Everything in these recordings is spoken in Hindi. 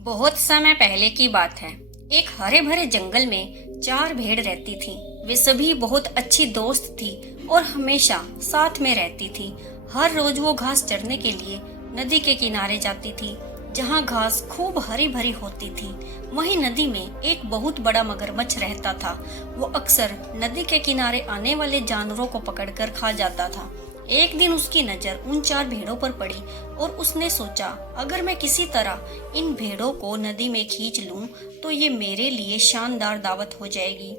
बहुत समय पहले की बात है। एक हरे भरे जंगल में 4 भेड़ रहती थीं। वे सभी बहुत अच्छी दोस्त थी और हमेशा साथ में रहती थी। हर रोज वो घास चरने के लिए नदी के किनारे जाती थी, जहाँ घास खूब हरी भरी होती थी। वहीं नदी में एक बहुत बड़ा मगरमच्छ रहता था। वो अक्सर नदी के किनारे आने वाले जानवरों को पकड़कर खा जाता था। एक दिन उसकी नजर उन 4 भेड़ों पर पड़ी और उसने सोचा, अगर मैं किसी तरह इन भेड़ों को नदी में खींच लूं तो ये मेरे लिए शानदार दावत हो जाएगी।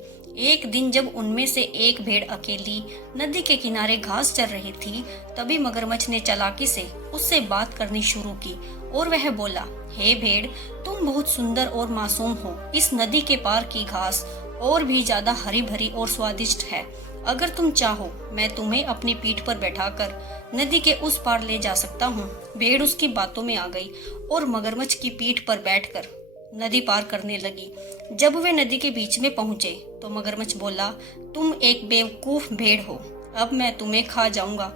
एक दिन जब उनमें से एक भेड़ अकेली नदी के किनारे घास चर रही थी, तभी मगरमच्छ ने चालाकी से उससे बात करनी शुरू की और वह बोला, हे भेड़, तुम बहुत सुंदर और मासूम हो। इस नदी के पार की घास और भी ज्यादा हरी भरी और स्वादिष्ट है। अगर तुम चाहो, मैं तुम्हें अपनी पीठ पर बैठाकर नदी के उस पार ले जा सकता हूँ। भेड़ उसकी बातों में आ गई और मगरमच्छ की पीठ पर बैठकर नदी पार करने लगी। जब वे नदी के बीच में पहुंचे तो मगरमच्छ बोला, तुम एक बेवकूफ भेड़ हो, अब मैं तुम्हें खा जाऊंगा।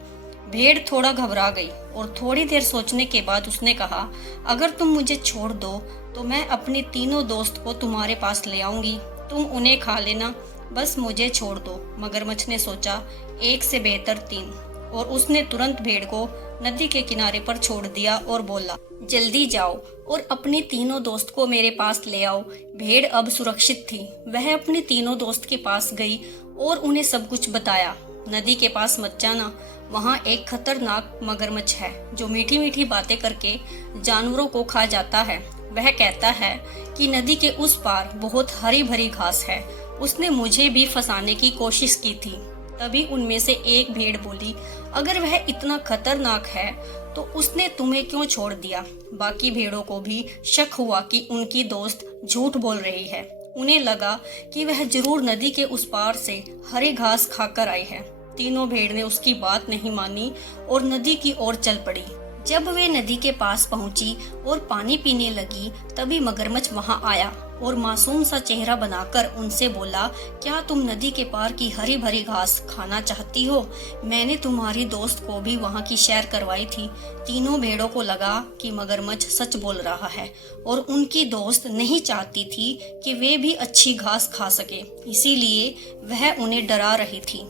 भेड़ थोड़ा घबरा गई और थोड़ी देर सोचने के बाद उसने कहा, अगर तुम मुझे छोड़ दो तो मैं अपने तीनों दोस्त को तुम्हारे पास ले आऊंगी। तुम उन्हें खा लेना, बस मुझे छोड़ दो। मगरमच्छ ने सोचा, एक से बेहतर 3, और उसने तुरंत भेड़ को नदी के किनारे पर छोड़ दिया और बोला, जल्दी जाओ और अपने तीनों दोस्त को मेरे पास ले आओ। भेड़ अब सुरक्षित थी। वह अपने तीनों दोस्त के पास गई और उन्हें सब कुछ बताया। नदी के पास मत जाना, वहाँ एक खतरनाक मगरमच्छ है जो मीठी मीठी बातें करके जानवरों को खा जाता है। वह कहता है कि नदी के उस पार बहुत हरी भरी घास है। उसने मुझे भी फंसाने की कोशिश की थी। तभी उनमें से एक भेड़ बोली, अगर वह इतना खतरनाक है तो उसने तुम्हें क्यों छोड़ दिया। बाकी भेड़ों को भी शक हुआ कि उनकी दोस्त झूठ बोल रही है। उन्हें लगा कि वह जरूर नदी के उस पार से हरी घास खाकर आई है। तीनों भेड़ ने उसकी बात नहीं मानी और नदी की ओर चल पड़ी। जब वे नदी के पास पहुंची और पानी पीने लगी, तभी मगरमच्छ वहां आया और मासूम सा चेहरा बनाकर उनसे बोला, क्या तुम नदी के पार की हरी भरी घास खाना चाहती हो? मैंने तुम्हारी दोस्त को भी वहां की सैर करवाई थी। तीनों भेड़ों को लगा कि मगरमच्छ सच बोल रहा है और उनकी दोस्त नहीं चाहती थी कि वे भी अच्छी घास खा सके, इसीलिए वह उन्हें डरा रही थी।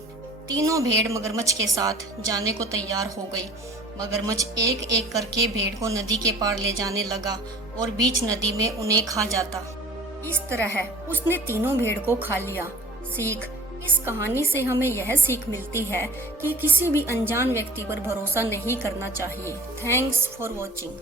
तीनों भेड़ मगरमच्छ के साथ जाने को तैयार हो गई। मगरमच्छ एक एक करके भेड़ को नदी के पार ले जाने लगा और बीच नदी में उन्हें खा जाता। इस तरह उसने तीनों भेड़ को खा लिया। सीख, इस कहानी से हमें यह सीख मिलती है कि किसी भी अनजान व्यक्ति पर भरोसा नहीं करना चाहिए। Thanks for watching.